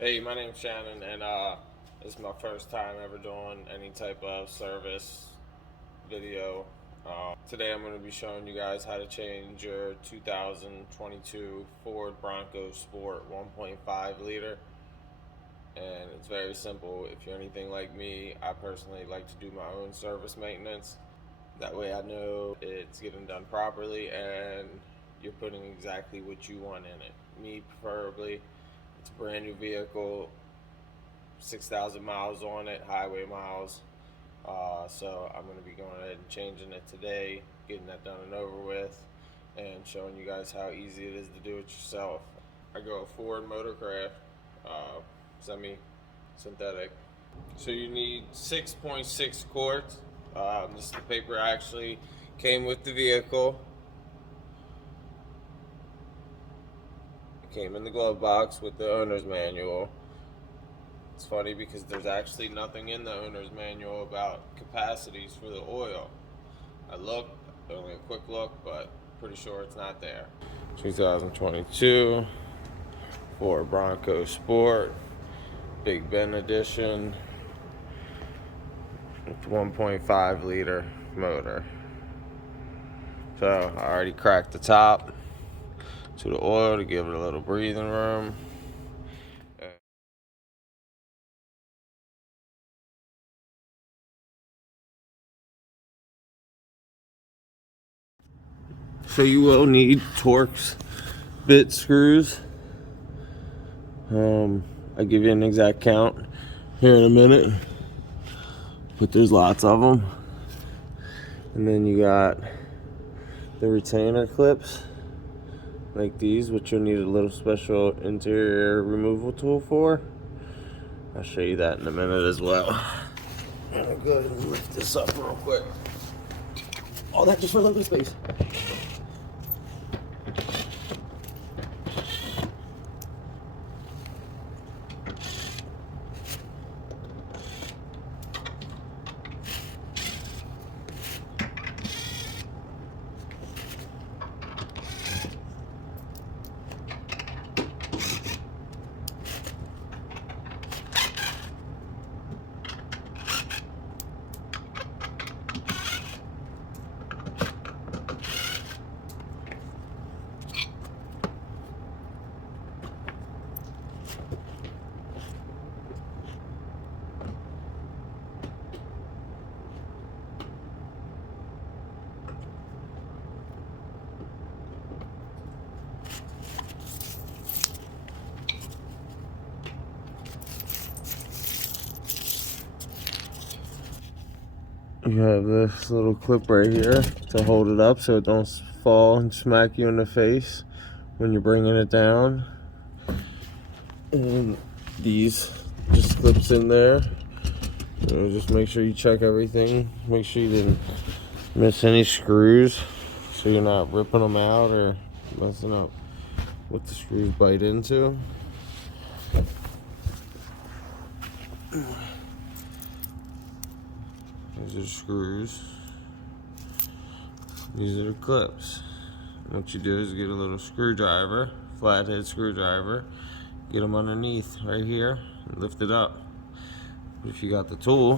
Hey, my name's Shannon, and this is my first time ever doing any type of service video. Today I'm going to be showing you guys how to change your 2022 Ford Bronco Sport 1.5 liter. And it's very simple. If you're anything like me, I personally like to do my own service maintenance. That way I know it's getting done properly and you're putting exactly what you want in it. Me, preferably, it's a brand new vehicle, 6,000 miles on it, highway miles. So I'm going to be going ahead and changing it today, getting that done and over with, and showing you guys how easy it is to do it yourself. I go with Ford Motorcraft, semi-synthetic. So you need 6.6 quarts. This is the paper actually came with the vehicle. It came in the glove box with the owner's manual. It's funny because there's actually nothing in the owner's manual about capacities for the oil. I looked, only a quick look, but pretty sure it's not there. 2022 Ford Bronco Sport, Big Ben edition, with 1.5 liter motor. So I already cracked the top to the oil to give it a little breathing room. So you will need Torx bit screws. I'll give you an exact count here in a minute, but there's lots of them. And then you got the retainer clips like these, which you'll need a little special interior removal tool for. I'll show you that in a minute as well. I'm gonna go ahead and lift this up real quick. Oh, that just for a little bit of space. You have this little clip right here to hold it up so it don't fall and smack you in the face when you're bringing it down. And these just clips in there. Just make sure you check everything. Make sure you didn't miss any screws so you're not ripping them out or messing up what the screws bite into. These are screws. These are the clips. What you do is get a little screwdriver, flathead screwdriver, get them underneath right here, and lift it up. But if you got the tool,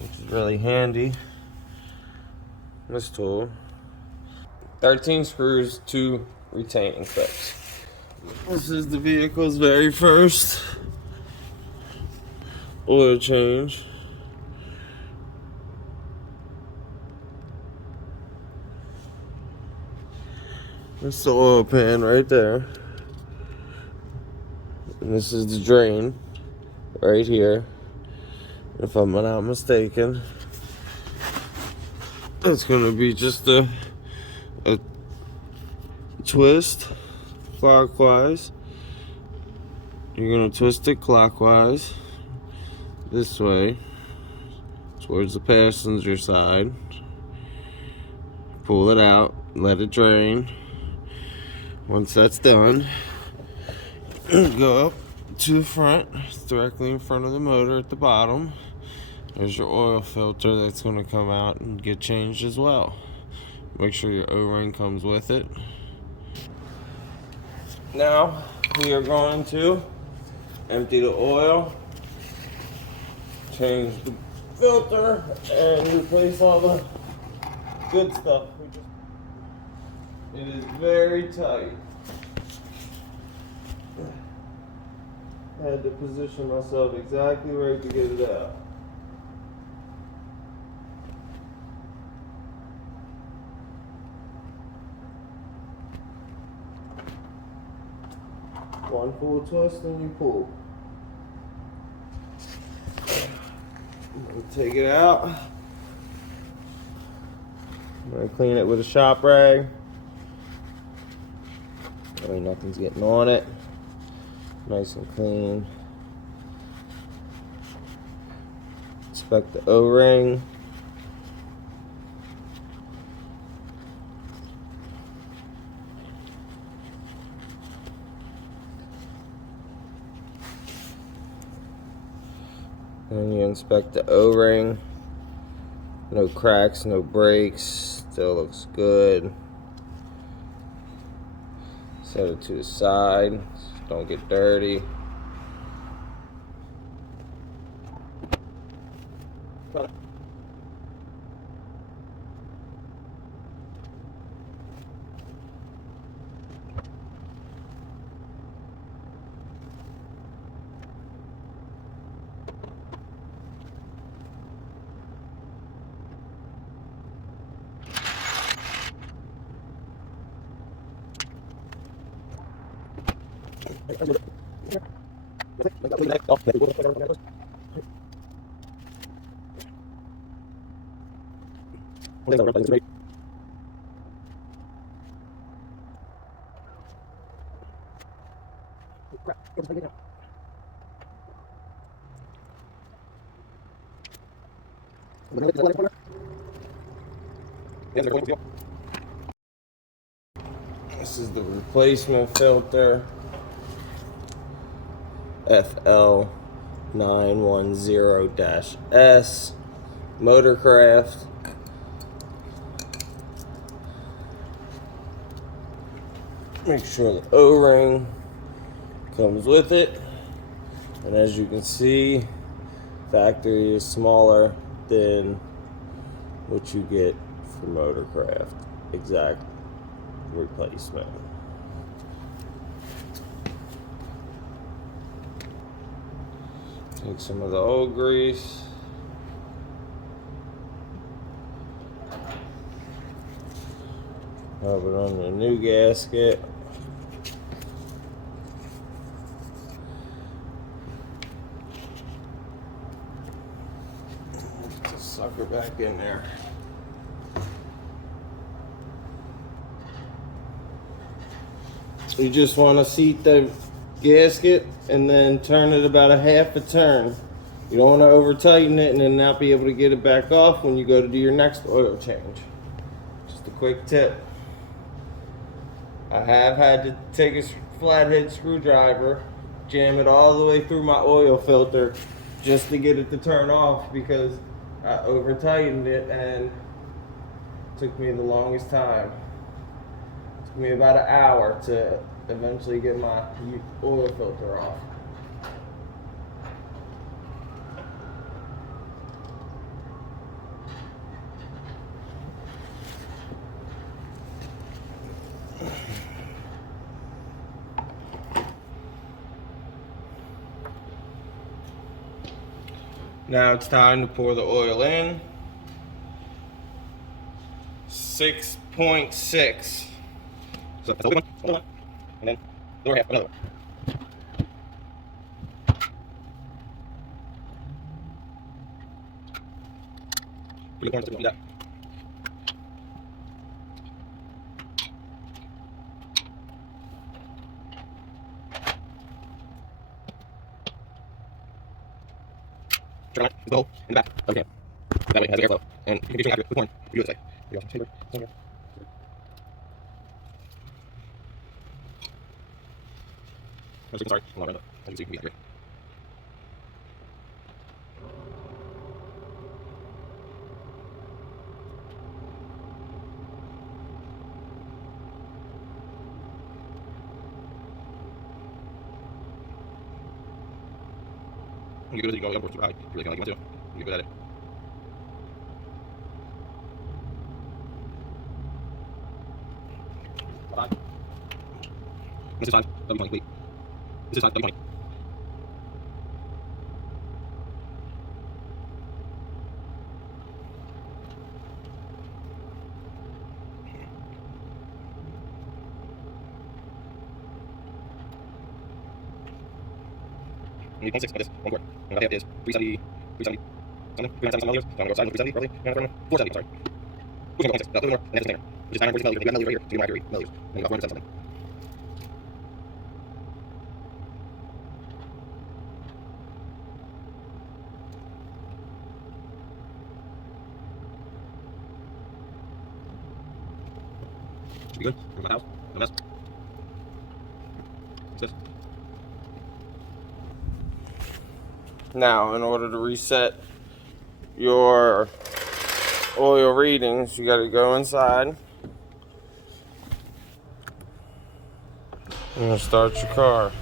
which is really handy, this tool, 13 screws, 2 retaining clips. This is the vehicle's very first oil change. This is the oil pan right there. And this is the drain right here. If I'm not mistaken, it's gonna be just a twist clockwise. You're gonna twist it clockwise this way towards the passenger side. Pull it out, let it drain. Once that's done, go up to the front, directly in front of the motor at the bottom. There's your oil filter that's going to come out and get changed as well. Make sure your O-ring comes with it. Now we are going to empty the oil, change the filter, and replace all the good stuff. It is very tight. I had to position myself exactly right to get it out. One full twist and you pull. Take it out. I'm going to clean it with a shop rag. That way nothing's getting on it. Nice and clean. Inspect the O-ring. And you inspect the O-ring. No cracks, no breaks. Still looks good. Set it to the side. Don't get dirty. This is the replacement filter, FL910-S, Motorcraft. Make sure the O-ring comes with it, and as you can see, factory is smaller than what you get for Motorcraft. Exact replacement. Take some of the old grease. Rub it on the new gasket. Get the sucker back in there. You just want to seat the gasket and then turn it about a half a turn. You don't want to over tighten it and then not be able to get it back off when you go to do your next oil change. Just a quick tip. I have had to take a flathead screwdriver, jam it all the way through my oil filter just to get it to turn off because I over tightened it and it took me the longest time. It took me about an hour to eventually get my oil filter off. Now it's time to pour the oil in. 6.6. So that's a good one. And then the other half, another one. Pretty good corn, so turn on the hole in the back of the can. That way it has airflow. And you can be after the corn. You do it this way. Sorry, I'm not around as you see, we got here. When you get good at it, you go, of course, right. You really feel like you want to. You get good at it. Bye. This is time, W20, wait. This is time, W20. You need 0.6 of this, one quart. And what I have is 370, 370 something, 370 milliliters. So I'm going to go outside with 370 roughly, and I'm 470, I'm sorry. Who's going to 0.6? A little bit more, and that's the container, which is 940 milliliters. You got milliliters right here, so you don't have to read milliliters. And you got 400 something. Should be good. Here's my house. No mess. What's this? Now, in order to reset your oil readings, you got to go inside and start your car.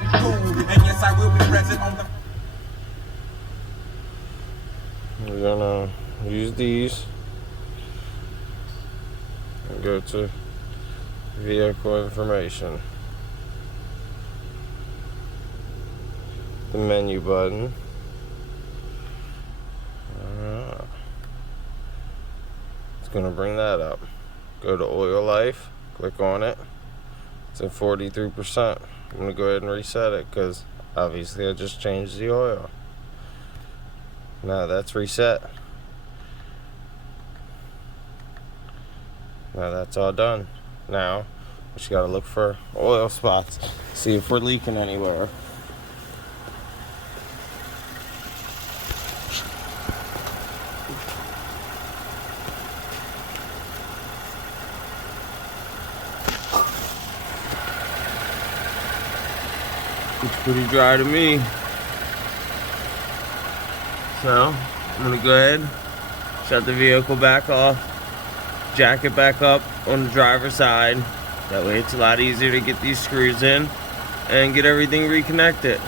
And yes, I will be present on the. We're gonna use these and go to vehicle information, the menu button. It's gonna bring that up. Go to oil life, click on it. It's at 43%. I'm gonna go ahead and reset it because obviously I just changed the oil. Now that's reset. Now that's all done. Now we just gotta look for oil spots, see if we're leaking anywhere. It's pretty dry to me. So I'm gonna go ahead, shut the vehicle back off, jack it back up on the driver's side. That way it's a lot easier to get these screws in and get everything reconnected.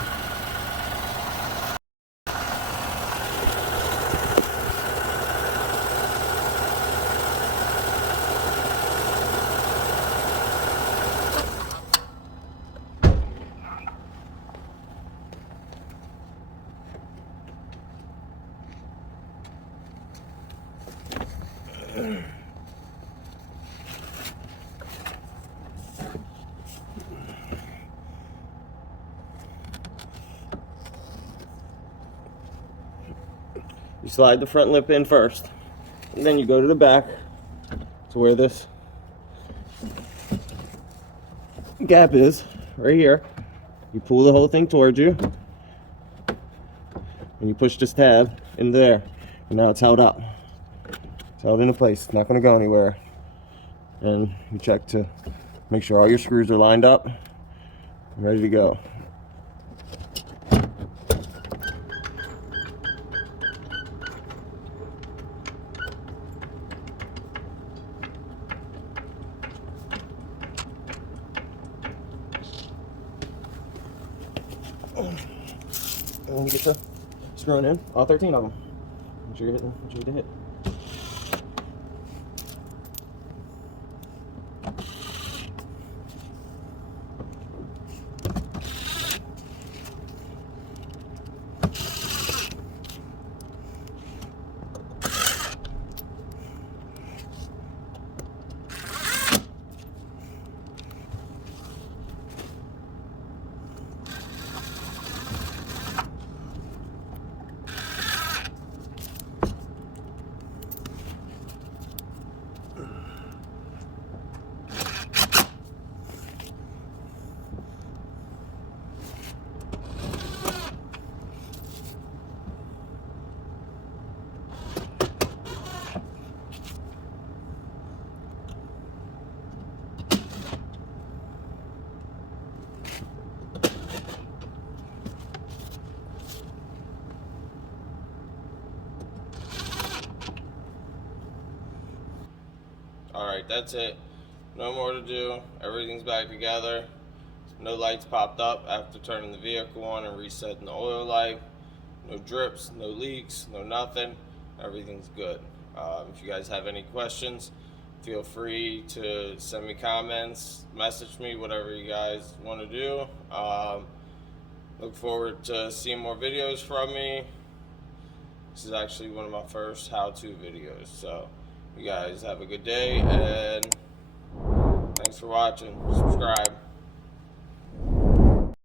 You slide the front lip in first, and then you go to the back to where this gap is, right here. You pull the whole thing towards you, and you push this tab in there, and now it's held up. It's held into place. It's not going to go anywhere. And you check to make sure all your screws are lined up and ready to go. And when you get to screwing in, all 13 of them. Make sure you're hitting what you need to hit. Alright, that's it. No more to do. Everything's back together. It's No lights popped up after turning the vehicle on and resetting the oil light. No drips, no leaks, no nothing. Everything's good. If you guys have any questions, feel free to send me comments, message me, whatever you guys want to do. Look forward to seeing more videos from me. This is actually one of my first how-to videos. So you guys have a good day, and thanks for watching. Subscribe.